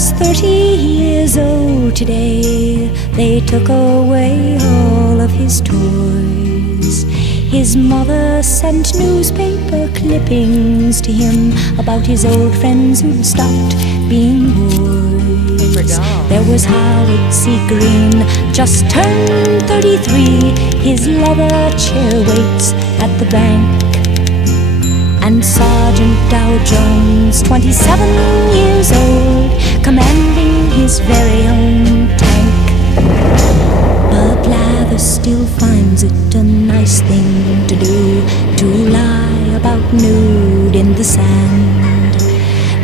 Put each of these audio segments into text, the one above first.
was 30 years old today. They took away all of his toys. His mother sent newspaper clippings to him about his old friends who'd stopped being boys. There was Howard C. Green, just turned 33. His leather chair waits at the bank. And Sergeant Dow Jones, 27 years old, commanding his very own tank. But Lather still finds it a nice thing to do, to lie about nude in the sand,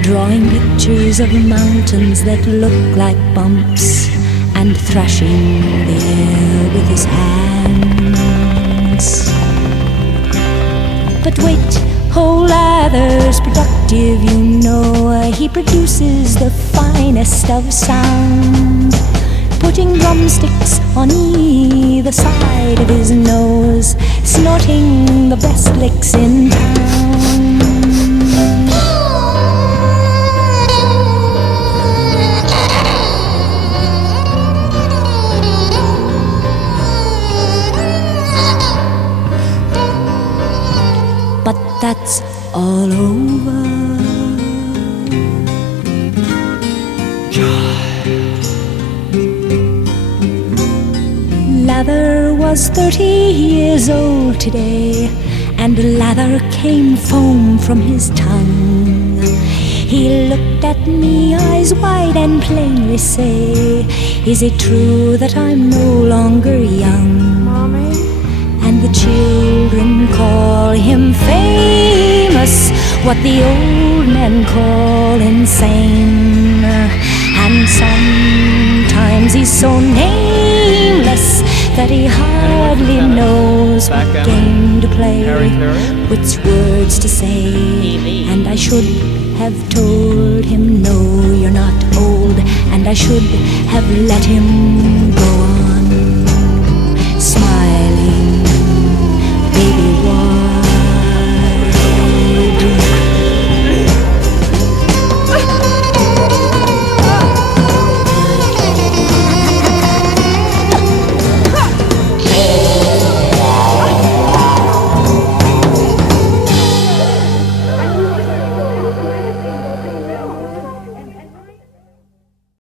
drawing pictures of mountains that look like bumps, and thrashing the air with his hands. But wait, oh, Lather's productive, you know. He produces the finest of sound, putting drumsticks on either side of his nose, snorting the best licks in town. But that's all over. Lather was 30 years old today, and lather came foam from his tongue. He looked at me, eyes wide, and plainly say, "Is it true that I'm no longer young?" Mommy? And the children call him famous, what the old men call insane. And sometimes he's so nameless that he hardly knows what game to play, which words to say. And I should have told him, no, you're not old. And I should have let him